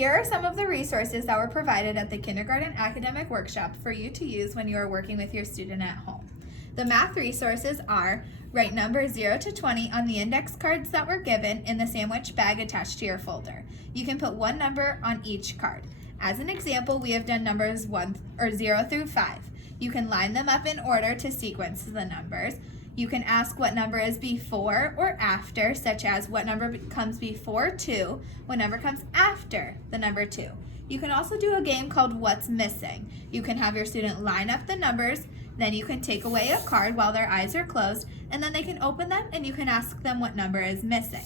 Here are some of the resources that were provided at the kindergarten academic workshop for you to use when you are working with your student at home. The math resources are: write numbers 0 to 20 on the index cards that were given in the sandwich bag attached to your folder. You can put one number on each card. As an example, we have done numbers 0 through 5. You can line them up in order to sequence the numbers. You can ask what number is before or after, such as what number comes before 2, what number comes after the number 2. You can also do a game called What's Missing. You can have your student line up the numbers, then you can take away a card while their eyes are closed, and then they can open them and you can ask them what number is missing.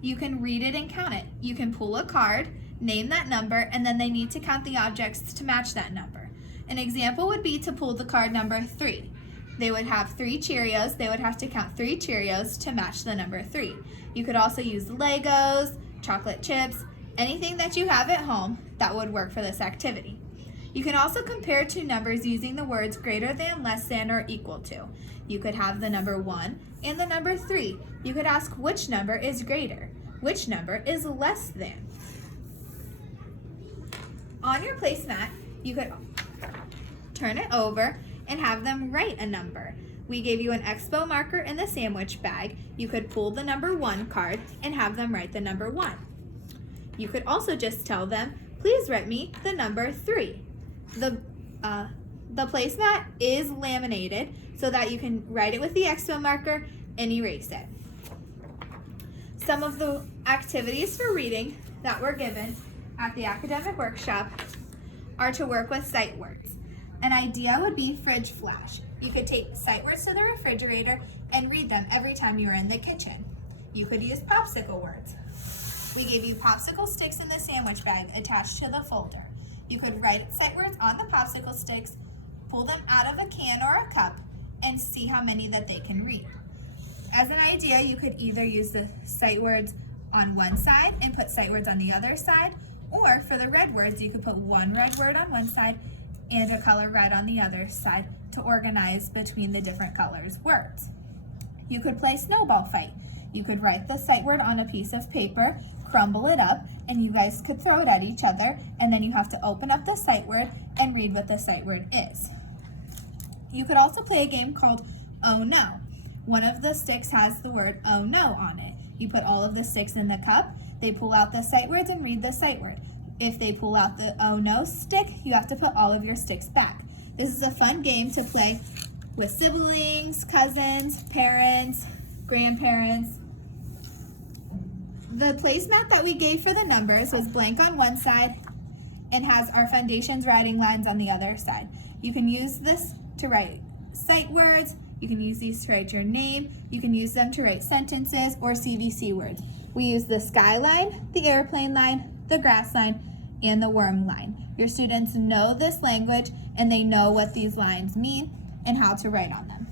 You can read it and count it. You can pull a card, name that number, and then they need to count the objects to match that number. An example would be to pull the card number 3. They would have 3 Cheerios. They would have to count 3 Cheerios to match the number 3. You could also use Legos, chocolate chips, anything that you have at home that would work for this activity. You can also compare two numbers using the words greater than, less than, or equal to. You could have the number 1 and the number 3. You could ask which number is greater, which number is less than. On your placemat, you could turn it over and have them write a number. We gave you an expo marker in the sandwich bag. You could pull the number 1 card and have them write the number 1. You could also just tell them, please write me the number 3. The placemat is laminated so that you can write it with the expo marker and erase it. Some of the activities for reading that were given at the academic workshop are to work with sight words. An idea would be fridge flash. You could take sight words to the refrigerator and read them every time you were in the kitchen. You could use popsicle words. We gave you popsicle sticks in the sandwich bag attached to the folder. You could write sight words on the popsicle sticks, pull them out of a can or a cup, and see how many that they can read. As an idea, you could either use the sight words on one side and put sight words on the other side, or for the red words, you could put one red word on one side and a color red on the other side to organize between the different colors words. You could play snowball fight. You could write the sight word on a piece of paper, crumble it up, and you guys could throw it at each other, and then you have to open up the sight word and read what the sight word is. You could also play a game called Oh No. One of the sticks has the word Oh No on it. You put all of the sticks in the cup, they pull out the sight words and read the sight word. If they pull out the Oh No stick, you have to put all of your sticks back. This is a fun game to play with siblings, cousins, parents, grandparents. The placemat that we gave for the numbers was blank on one side and has our foundations writing lines on the other side. You can use this to write sight words, you can use these to write your name, you can use them to write sentences or CVC words. We use the sky line, the airplane line, the grass line, and the worm line. Your students know this language and they know what these lines mean and how to write on them.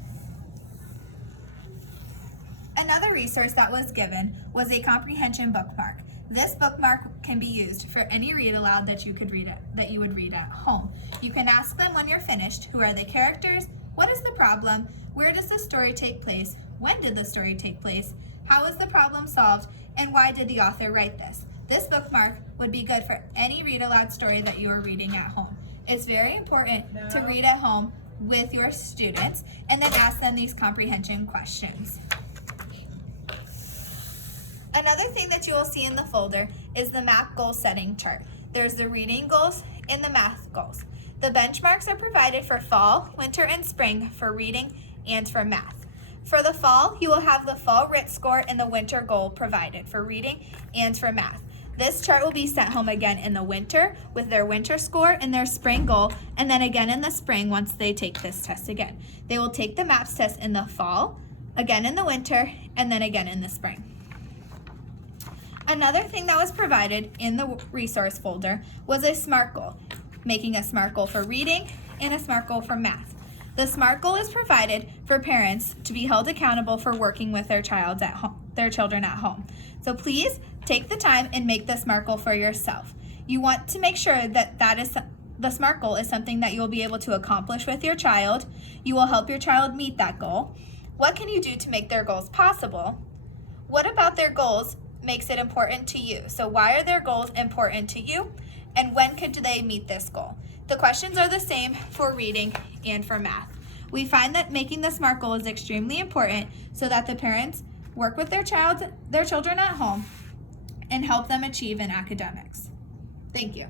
Another resource that was given was a comprehension bookmark. This bookmark can be used for any read aloud that you would read at home. You can ask them when you're finished, who are the characters, what is the problem, where does the story take place, when did the story take place, how is the problem solved, and why did the author write this? This bookmark would be good for any read aloud story that you are reading at home. It's very important to read at home with your students and then ask them these comprehension questions. Another thing that you will see in the folder is the MAP goal setting chart. There's the reading goals and the math goals. The benchmarks are provided for fall, winter, and spring for reading and for math. For the fall, you will have the fall RIT score and the winter goal provided for reading and for math. This chart will be sent home again in the winter with their winter score and their spring goal, and then again in the spring once they take this test again. They will take the MAPS test in the fall, again in the winter, and then again in the spring. Another thing that was provided in the resource folder was a SMART goal, making a SMART goal for reading and a SMART goal for math. The SMART goal is provided for parents to be held accountable for working with their children at home. So please take the time and make the SMART goal for yourself. You want to make sure that the SMART goal is something that you will be able to accomplish with your child. You will help your child meet that goal. What can you do to make their goals possible? What about their goals makes it important to you? So why are their goals important to you? And when could they meet this goal? The questions are the same for reading and for math. We find that making the SMART goal is extremely important so that the parents work with their children at home and help them achieve in academics. Thank you.